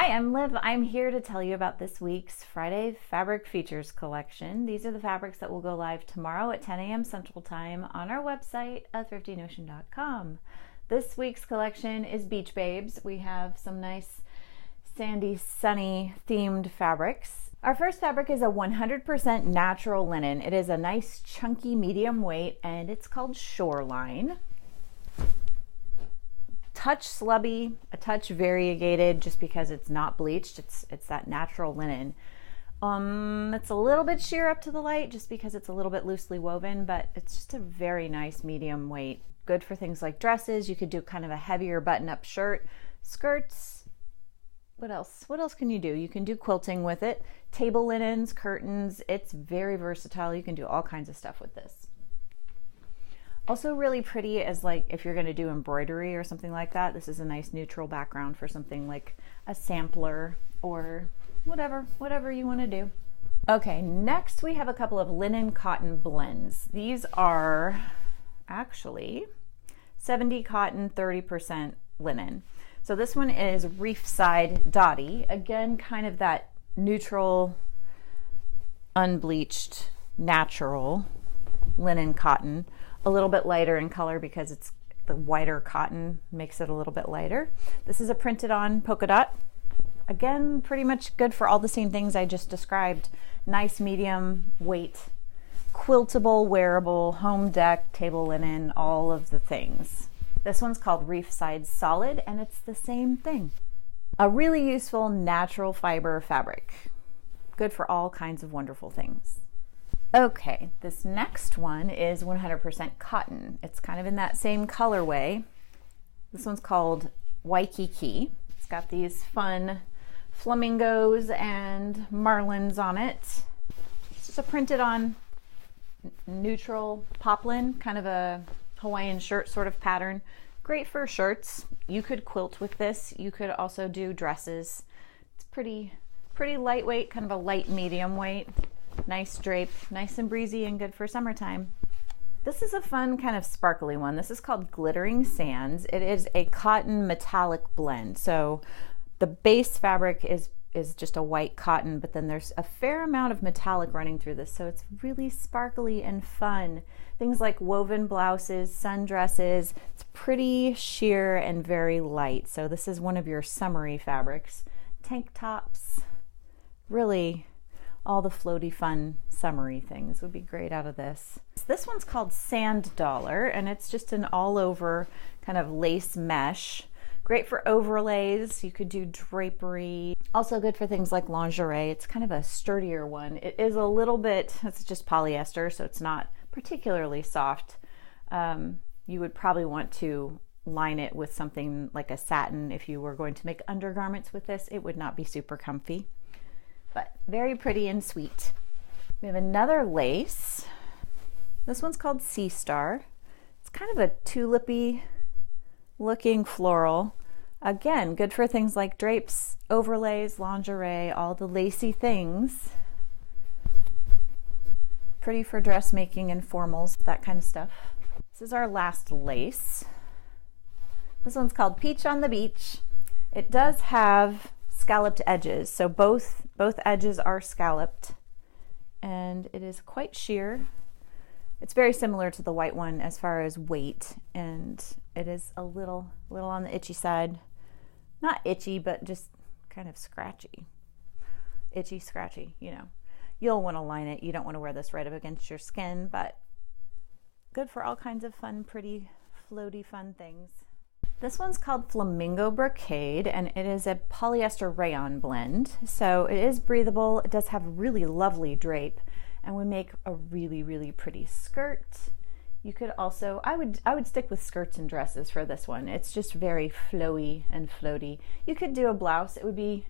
Hi, I'm Liv. I'm here to tell you about this week's Friday Fabric Features collection. These are the fabrics that will go live tomorrow at 10 a.m. Central Time on our website at thriftynotion.com. This week's collection is Beach Babes. We have some nice sandy, sunny themed fabrics. Our first fabric is a 100% natural linen. It is a nice chunky medium weight and it's called Shoreline. Touch slubby, a touch variegated just because it's not bleached. It's that natural linen. It's a little bit sheer up to the light just because it's a little bit loosely woven, but it's just a very nice medium weight. Good for things like dresses. You could do kind of a heavier button-up shirt, skirts. What else? What else can you do? You can do quilting with it. Table linens, curtains. It's very versatile. You can do all kinds of stuff with this. Also really pretty as like if you're going to do embroidery or something like that. This is a nice neutral background for something like a sampler or whatever you want to do. Okay, next we have a couple of linen cotton blends. These are actually 70 cotton, 30% linen. So this one is Reefside Dotty. Again, kind of that neutral, unbleached, natural linen cotton. A little bit lighter in color because it's the whiter cotton makes it a little bit lighter. This is a printed on polka dot. Again, pretty much good for all the same things I just described. Nice medium weight, quiltable, wearable, home deck, table linen, all of the things. This one's called Reefside Solid and it's the same thing. A really useful natural fiber fabric. Good for all kinds of wonderful things. Okay, this next one is 100% cotton. It's kind of in that same colorway. This one's called Waikiki. It's got these fun flamingos and marlins on it. It's just a printed on neutral poplin, kind of a Hawaiian shirt sort of pattern. Great for shirts. You could quilt with this. You could also do dresses. It's pretty lightweight, kind of a light medium weight. Nice drape, nice and breezy and good for summertime. This is a fun kind of sparkly one. This is called Glittering Sands. It is a cotton metallic blend. So the base fabric is just a white cotton, but then there's a fair amount of metallic running through this. So it's really sparkly and fun. Things like woven blouses, sundresses. It's pretty sheer and very light. So this is one of your summery fabrics. Tank tops, really all the floaty fun summery things would be great out of this. This one's called Sand Dollar and it's just an all over kind of lace mesh. Great for overlays. You could do drapery. Also good for things like lingerie. It's kind of a sturdier one. It is a little bit, it's just polyester, so it's not particularly soft. You would probably want to line it with something like a satin if you were going to make undergarments with this. It would not be super comfy. But very pretty and sweet. We have another lace. This one's called Sea Star. It's kind of a tulipy looking floral. Again, good for things like drapes, overlays, lingerie, all the lacy things. Pretty for dressmaking and formals, that kind of stuff. This is our last lace. This one's called Peach on the Beach. It does have scalloped edges, so both edges are scalloped and it is quite sheer. It's very similar to the white one as far as weight, and it is a little on the itchy side. Not itchy, but just kind of scratchy. Itchy, scratchy, you know. You'll want to line it. You don't want to wear this right up against your skin, but good for all kinds of fun, pretty, floaty, fun things. This one's called Flamingo Brocade and it is a polyester rayon blend. So it is breathable. It does have really lovely drape and would make a really pretty skirt. You could also, I would stick with skirts and dresses for this one. It's just very flowy and floaty. You could do a blouse. It would be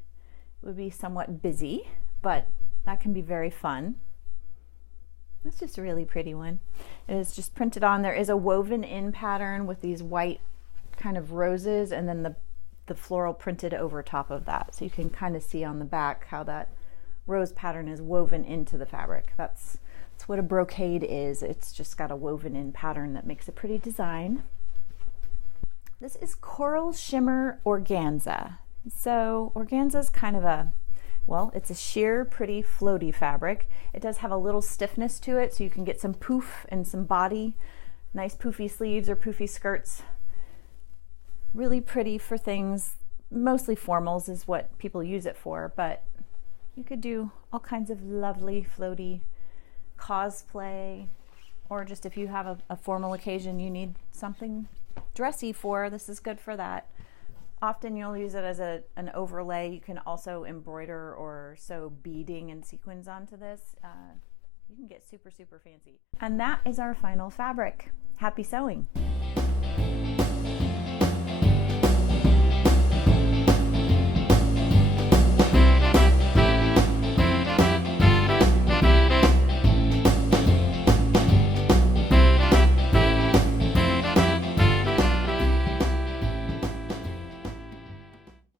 somewhat busy, but that can be very fun. That's just a really pretty one. It is just printed on. There is a woven in pattern with these white kind of roses and then the floral printed over top of that. So you can kind of see on the back how that rose pattern is woven into the fabric. That's what a brocade is. It's just got a woven in pattern that makes a pretty design. This is Coral Shimmer Organza. So organza is kind of a, well, it's a sheer, pretty, floaty fabric. It does have a little stiffness to it, so you can get some poof and some body. Nice poofy sleeves or poofy skirts. Really pretty for things, mostly formals is what people use it for, but you could do all kinds of lovely, floaty cosplay, or just if you have a formal occasion you need something dressy for, this is good for that. Often you'll use it as an overlay. You can also embroider or sew beading and sequins onto this. You can get super, super fancy. And that is our final fabric. Happy sewing!